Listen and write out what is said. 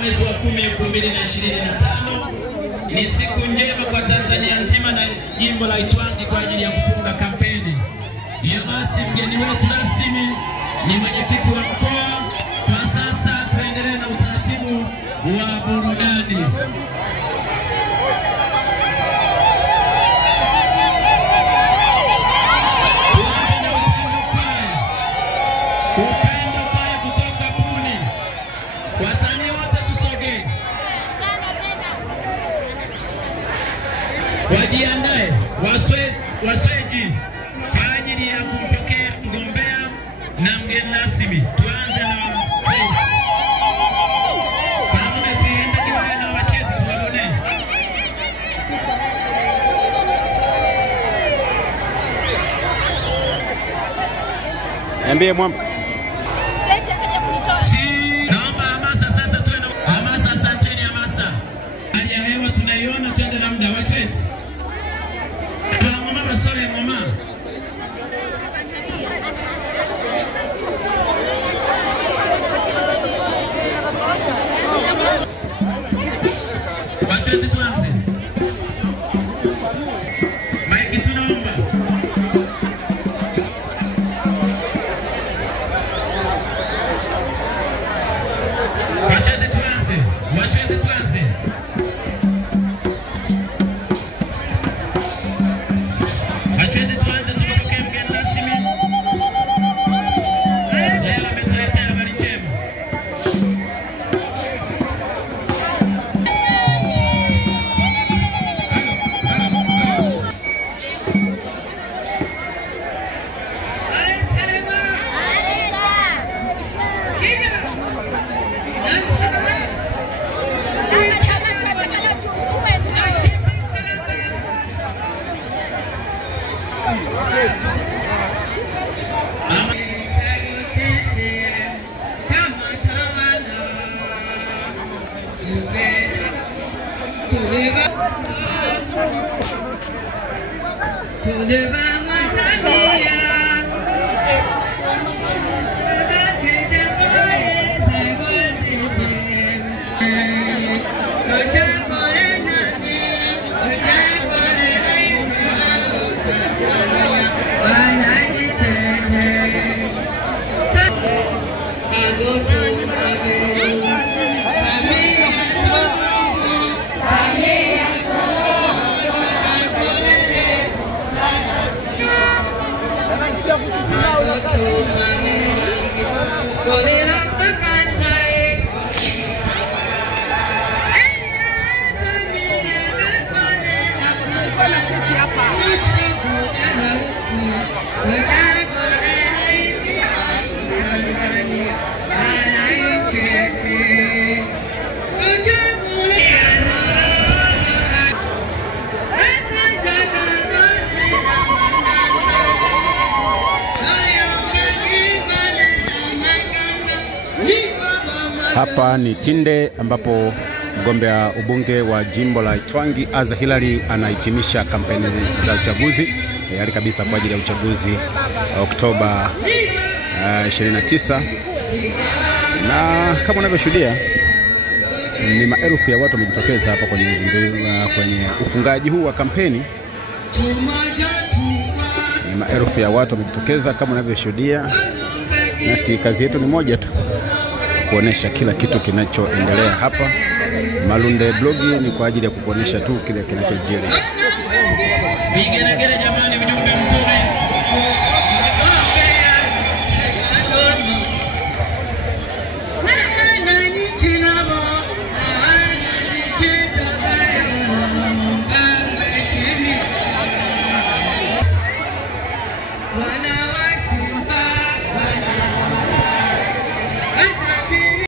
mwezi wa 10, 2025. Ni siku njema kwa Tanzania nzima na jimbo la Itwangi kwa ajili ya kufunga kampeni. Ya basi mgeni wetu rasmi ni mwenyekiti wa mkoa. Kwa sasa tuendelee na utaratibu wa burudani. Upendo pale kutoka Puni. Wasanii wote tusogee. Wajiandae wasweji kwa ajili ya kumpokea mgombea na mgeni rasmi. Tuanze na Trace. Kama tuende kiwa na wachezi tuwaone. Niambie mwamba. Naomba hamasa sasa, tuwe na hamasa. Asanteni hamasa. Hali ya hewa tunaiona, twende na muda wa Trace. Ngoma basore ngoma. Wachezi tuanze. Mike tunaomba. Wachezi tuanze. Wachezi tuanze. Wachezi tuanze tupokee mgeni rasmi. Leo ametuletea habari njema. Hapa ni Tinde ambapo mgombea ubunge wa jimbo la Itwangi Aza Hilary anahitimisha kampeni za uchaguzi tayari kabisa kwa ajili ya uchaguzi Oktoba 29. Na kama unavyoshuhudia ni maelfu ya watu wamejitokeza hapa kwenye ufungaji huu wa kampeni. Ni maelfu ya watu wamejitokeza kama unavyoshuhudia. Nasi kazi yetu ni moja tu, kuonesha kila kitu kinachoendelea hapa. Malunde Blogi ni kwa ajili ya kuonesha tu kile kinachojiri.